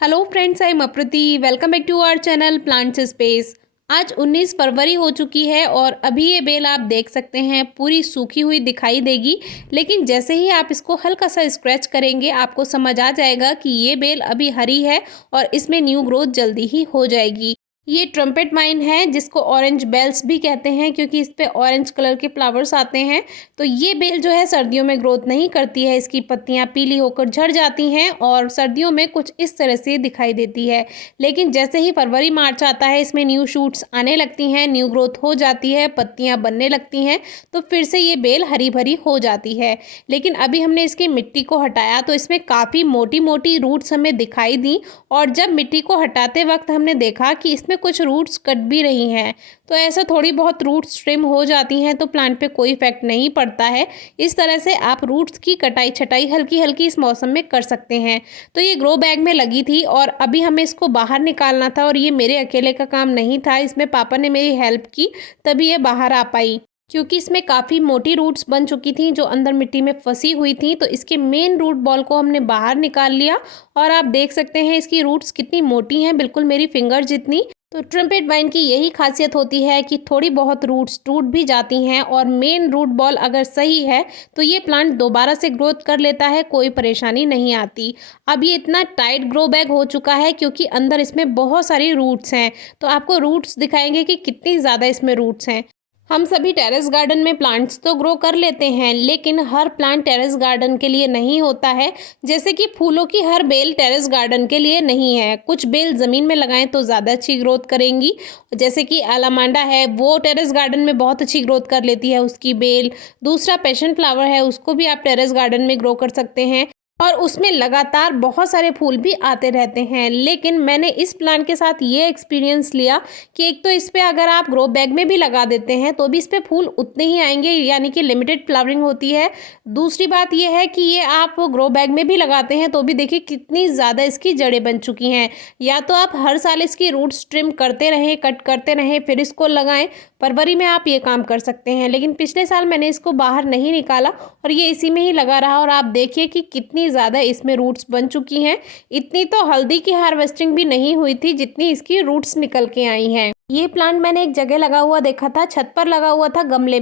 Hello friends, I am Apriti. Welcome back to our channel plants space. आज 19 फरवरी हो चुकी है और अभी ये बेल आप देख सकते हैं पूरी सूखी हुई दिखाई देगी। लेकिन जैसे ही आप इसको हल्का सा स्क्रैच करेंगे आपको समझ आ जाएगा कि ये बेल अभी हरी है और इसमें न्यू ग्रोथ जल्दी ही हो जाएगी। ये ट्रम्पेट वाइन है जिसको ऑरेंज बेल्स भी कहते हैं क्योंकि इस पे ऑरेंज कलर के फ्लावर्स आते हैं। तो ये बेल जो है सर्दियों में ग्रोथ नहीं करती है, इसकी पत्तियां पीली होकर झड़ जाती हैं और सर्दियों में कुछ इस तरह से दिखाई देती है। लेकिन जैसे ही फरवरी मार्च आता है इसमें न्यू शूट्स आने लगती हैं, न्यू ग्रोथ हो जाती है, पत्तियां बनने लगती हैं, तो फिर से ये बेल हरी भरी हो जाती है। लेकिन अभी हमने इसकी मिट्टी को हटाया तो इसमें काफ़ी मोटी मोटी रूट्स हमें दिखाई दी और जब मिट्टी को हटाते वक्त हमने देखा कि इसमें कुछ रूट्स कट भी रही हैं। तो ऐसा थोड़ी बहुत रूट्स ट्रिम हो जाती हैं तो प्लांट पे कोई इफेक्ट नहीं पड़ता है। इस तरह से आप रूट्स की कटाई छटाई हल्की हल्की इस मौसम में कर सकते हैं। तो ये ग्रो बैग में लगी थी और अभी हमें इसको बाहर निकालना था और ये मेरे अकेले का काम नहीं था, इसमें पापा ने मेरी हेल्प की तभी ये बाहर आ पाई। क्योंकि इसमें काफ़ी मोटी रूट्स बन चुकी थी जो अंदर मिट्टी में फंसी हुई थी, तो इसके मेन रूट बॉल को हमने बाहर निकाल लिया और आप देख सकते हैं इसकी रूट्स कितनी मोटी हैं, बिल्कुल मेरी फिंगर जितनी। तो ट्रम्पेट वाइन की यही खासियत होती है कि थोड़ी बहुत रूट्स टूट भी जाती हैं और मेन रूट बॉल अगर सही है तो ये प्लांट दोबारा से ग्रोथ कर लेता है, कोई परेशानी नहीं आती। अब ये इतना टाइट ग्रो बैग हो चुका है क्योंकि अंदर इसमें बहुत सारी रूट्स हैं। तो आपको रूट्स दिखाएंगे कि कितनी ज़्यादा इसमें रूट्स हैं। हम सभी टेरेस गार्डन में प्लांट्स तो ग्रो कर लेते हैं लेकिन हर प्लांट टेरेस गार्डन के लिए नहीं होता है। जैसे कि फूलों की हर बेल टेरेस गार्डन के लिए नहीं है। कुछ बेल ज़मीन में लगाएं तो ज़्यादा अच्छी ग्रोथ करेंगी, जैसे कि अलामांडा है वो टेरेस गार्डन में बहुत अच्छी ग्रोथ कर लेती है उसकी बेल। दूसरा पैशन फ्लावर है, उसको भी आप टेरेस गार्डन में ग्रो कर सकते हैं और उसमें लगातार बहुत सारे फूल भी आते रहते हैं। लेकिन मैंने इस प्लांट के साथ ये एक्सपीरियंस लिया कि एक तो इस पे अगर आप ग्रो बैग में भी लगा देते हैं तो भी इस पे फूल उतने ही आएंगे, यानी कि लिमिटेड फ्लावरिंग होती है। दूसरी बात ये है कि ये आप ग्रो बैग में भी लगाते हैं तो भी देखिए कितनी ज़्यादा इसकी जड़ें बन चुकी हैं। या तो आप हर साल इसकी रूट्स ट्रिम करते रहें, कट करते रहें, फिर इसको लगाएं। फरवरी में आप ये काम कर सकते हैं, लेकिन पिछले साल मैंने इसको बाहर नहीं निकाला और ये इसी में ही लगा रहा और आप देखिए कि कितनी ज़्यादा इसमें रूट्स बन चुकी हैं। इतनी तो हल्दी की हार्वेस्टिंग भी नहीं हुई थी जितनी इसकी रूट्स निकल के आई हैं। ये प्लांट मैंने एक जगह लगा हुआ देखा था, छत पर लगा हुआ था गमले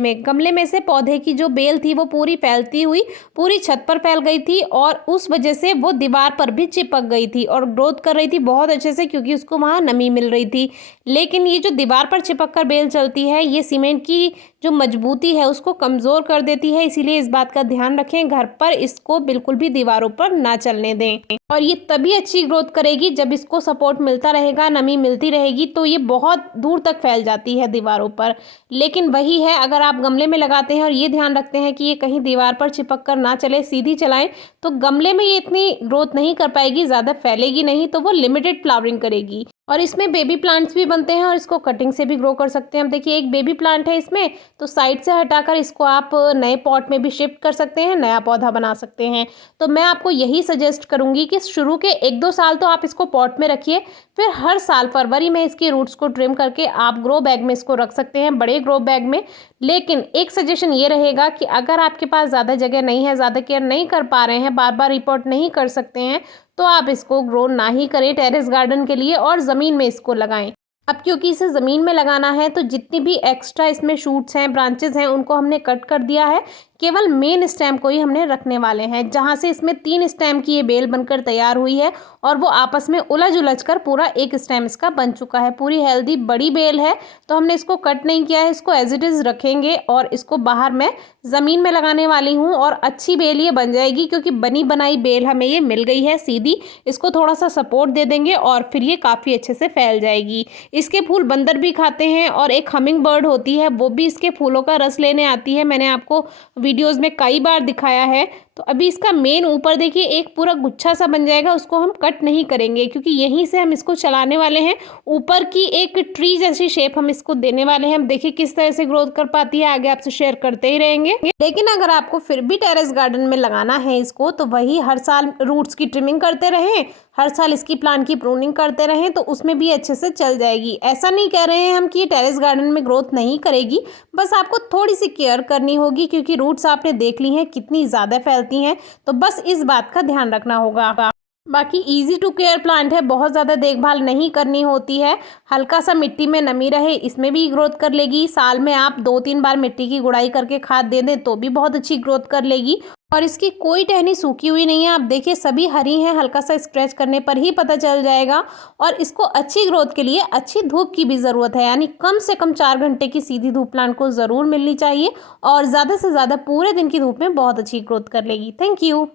में से पौधे की जो बेल थी वो पूरी फैलती हुई पूरी छत पर फैल गई थी और उस वजह से वो दीवार पर भी चिपक गई थी और ग्रोथ कर रही थी बहुत अच्छे से क्योंकि उसको वहाँ नमी मिल रही थी। लेकिन ये जो दीवार पर चिपक कर बेल चलती है ये सीमेंट की जो मजबूती है उसको कमज़ोर कर देती है, इसीलिए इस बात का ध्यान रखें, घर पर इसको बिल्कुल भी दीवारों पर ना चलने दें। और ये तभी अच्छी ग्रोथ करेगी जब इसको सपोर्ट मिलता रहेगा, नमी मिलती रहेगी, तो ये बहुत दूर तक फैल जाती है दीवारों पर। लेकिन वही है, अगर आप गमले में लगाते हैं और ये ध्यान रखते हैं कि ये कहीं दीवार पर चिपक कर ना चले, सीधी चलाएं, तो गमले में ये इतनी ग्रोथ नहीं कर पाएगी, ज़्यादा फैलेगी नहीं, तो वो लिमिटेड फ्लावरिंग करेगी। और इसमें बेबी प्लांट्स भी बनते हैं और इसको कटिंग से भी ग्रो कर सकते हैं। अब देखिए एक बेबी प्लांट है इसमें, तो साइड से हटाकर इसको आप नए पॉट में भी शिफ्ट कर सकते हैं, नया पौधा बना सकते हैं। तो मैं आपको यही सजेस्ट करूंगी कि शुरू के 1-2 साल तो आप इसको पॉट में रखिए, फिर हर साल फरवरी में इसकी रूट्स को ट्रिम करके आप ग्रो बैग में इसको रख सकते हैं, बड़े ग्रो बैग में। लेकिन एक सजेशन ये रहेगा कि अगर आपके पास ज़्यादा जगह नहीं है, ज़्यादा केयर नहीं कर पा रहे हैं, बार बार रिपोर्ट नहीं कर सकते हैं, तो आप इसको ग्रो ना ही करें टेरेस गार्डन के लिए और ज़मीन में इसको लगाएं। अब क्योंकि इसे ज़मीन में लगाना है तो जितनी भी एक्स्ट्रा इसमें शूट्स हैं, ब्रांचेस हैं, उनको हमने कट कर दिया है। केवल मेन स्टेम को ही हमने रखने वाले हैं, जहाँ से इसमें 3 स्टेम की ये बेल बनकर तैयार हुई है और वो आपस में उलझ कर पूरा एक स्टेम इसका बन चुका है। पूरी हेल्दी बड़ी बेल है, तो हमने इसको कट नहीं किया है, इसको एज इट इज़ रखेंगे और इसको बाहर मैं ज़मीन में लगाने वाली हूँ और अच्छी बेल ये बन जाएगी क्योंकि बनी बनाई बेल हमें ये मिल गई है सीधी। इसको थोड़ा सा सपोर्ट दे देंगे और फिर ये काफ़ी अच्छे से फैल जाएगी। इसके फूल बंदर भी खाते हैं और एक हमिंग बर्ड होती है वो भी इसके फूलों का रस लेने आती है, मैंने आपको वीडियोस में कई बार दिखाया है। तो अभी इसका मेन ऊपर देखिए एक पूरा गुच्छा सा बन जाएगा, उसको हम कट नहीं करेंगे क्योंकि यहीं से हम इसको चलाने वाले हैं। ऊपर की एक ट्री जैसी शेप हम इसको देने वाले हैं। हम देखिए किस तरह से ग्रोथ कर पाती है, आगे आपसे शेयर करते ही रहेंगे। लेकिन अगर आपको फिर भी टेरेस गार्डन में लगाना है इसको, तो वही हर साल रूट्स की ट्रिमिंग करते रहें, हर साल इसकी प्लांट की प्रूनिंग करते रहें, तो उसमें भी अच्छे से चल जाएगी। ऐसा नहीं कह रहे हैं हम कि ये टेरेस गार्डन में ग्रोथ नहीं करेगी, बस आपको थोड़ी सी केयर करनी होगी क्योंकि रूट्स आपने देख ली हैं कितनी ज़्यादा फैलती हैं, तो बस इस बात का ध्यान रखना होगा। बाकी इजी टू केयर प्लांट है, बहुत ज़्यादा देखभाल नहीं करनी होती है। हल्का सा मिट्टी में नमी रहे, इसमें भी ग्रोथ कर लेगी। साल में आप 2-3 बार मिट्टी की गुड़ाई करके खाद दे दें तो भी बहुत अच्छी ग्रोथ कर लेगी। और इसकी कोई टहनी सूखी हुई नहीं है, आप देखिए सभी हरी हैं, हल्का सा स्क्रैच करने पर ही पता चल जाएगा। और इसको अच्छी ग्रोथ के लिए अच्छी धूप की भी ज़रूरत है, यानी कम से कम 4 घंटे की सीधी धूप प्लांट को ज़रूर मिलनी चाहिए और ज़्यादा से ज़्यादा पूरे दिन की धूप में बहुत अच्छी ग्रोथ कर लेगी। Thank you.